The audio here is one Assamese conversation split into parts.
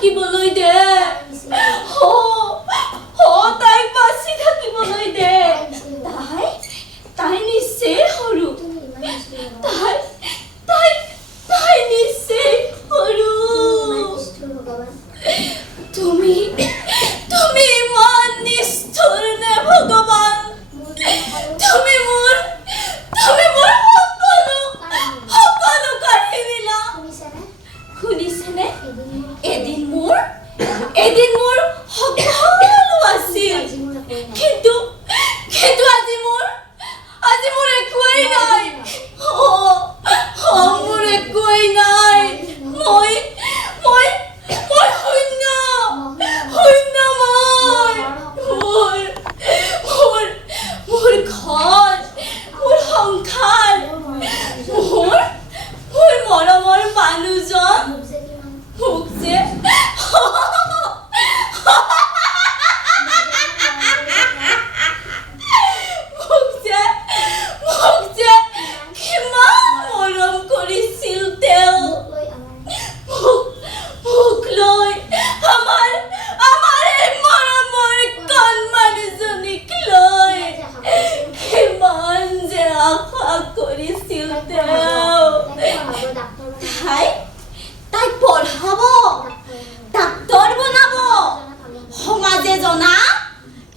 থাকিবলৈ দে তাইক বাচি থাকিবলৈ দে তাই নিশ্চয় সৰু তাই তাই তাই নিশ্চয় সৰু তুমি তুমি ইমান নিষ্ঠুৰ নে ভগৱান তুমি মোৰ সকলো কাঢ়ি দিলা শুনিছেনে এদিন মোৰ সকলো আছিল কিন্তু আজি মোৰ একোৱেই নাই মোৰ একোৱেই নাই মই শূন্য মোৰ ঘৰ মোৰ সংসাৰ মোৰ মৰমৰ মানুহজন মোক যে কিমান মৰম কৰিছিল তেওঁ মোক লৈ আমাৰ এই মৰমৰ কণমানিজনীক লৈ কিমান যে আশা কৰিছিল তেওঁ তাইক পঢ়াব ডাক্তৰ বনাব সমাজে জনা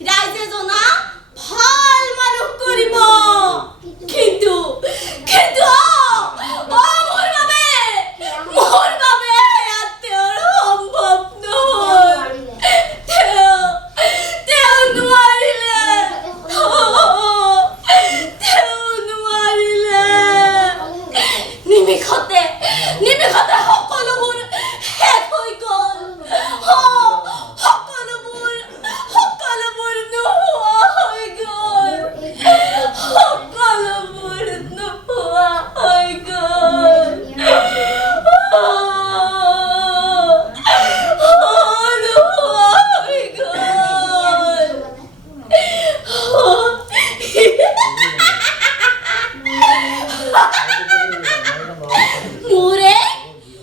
ৰাইজে জনা ভাল মানুহ কৰিব কিন্তু মোৰ বাবে ইয়াত তেওঁৰ সম্ভৱ নহ'ল তেওঁ নোৱাৰিলে নিমিষতে সকলোবোৰ শেষ হৈ গ'ল সকলোবোৰ নোহোৱা হৈ গ'ল সকলোবোৰ নোহোৱা হৈ গ'ল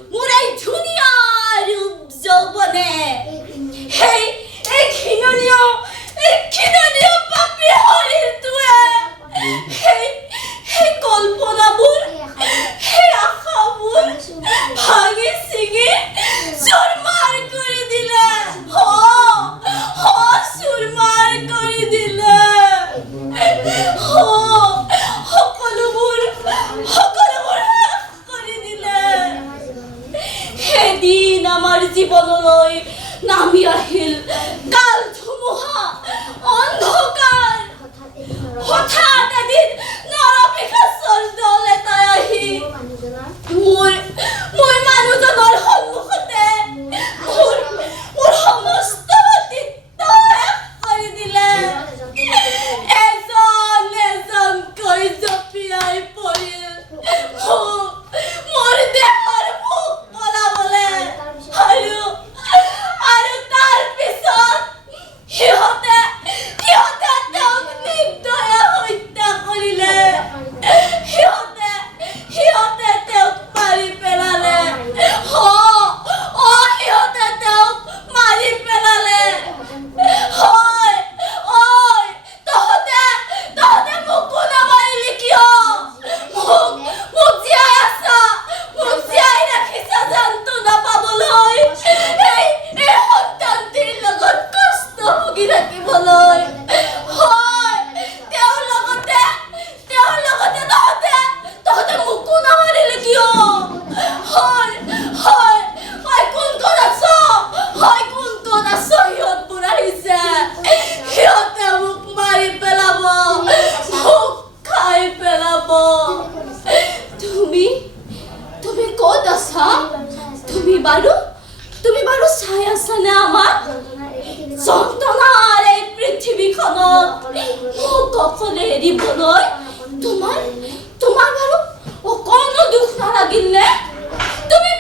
মোৰ এই ধুনীয়া ৰূপ যৌৱনে এই ঘৃণনীয় পাপী শৰীৰটোৱে সেই কল্পনাবোৰ সেই আশাবোৰ ভাঙি চিঙি চুৰমাৰ কৰি দিলে চুৰমাৰ কৰি দিলে সকলোবোৰ কৰি দিলে এদিন আমাৰ জীৱনলৈ নামি আহিল কাল ধুমুহা অন্ধকাৰ হঠাৎ এদিন নৰপিশাচৰ দল এটাই আহি মোৰ মানুহজনৰ সন্মুখতে মোৰ সমস্ত অতীত শেষ কৰি দিলে এজনকৈ জঁপিয়াই পৰিল মোৰ দেহৰ মুখ পলাবলে আৰু তাৰ পিছত সিহঁতে তেওঁক নিৰ্দয়ে হত্যা কৰিলে সিহঁতে তেওঁক মাৰি পেলালে সিহঁতে তেওঁক মাৰি পেলালে তহঁতে মোকো নামাৰিলি কিয় মোক জীয়াই আছা মোক জীয়াই ৰাখিছা যন্ত্ৰণা পাবলৈ এই সন্তানটিৰ লগত কষ্ট ভুগি থাকিবলৈ তেওঁৰ লগতে তহঁতে মোকো নামাৰিলি কিয় কোন আছ সিহঁতবোৰ আহিছে সিহঁতে মোক মাৰি পেলাব মোক খাই পেলাব তুমি ক'ত আছা তুমি বাৰু চাই আছানে আমাক যন্ত্ৰণাৰ এই পৃথিৱীখনত মোক অকলে এৰিবলৈ তোমাৰ বাৰু অকণো দুখ নালাগিল নে তুমি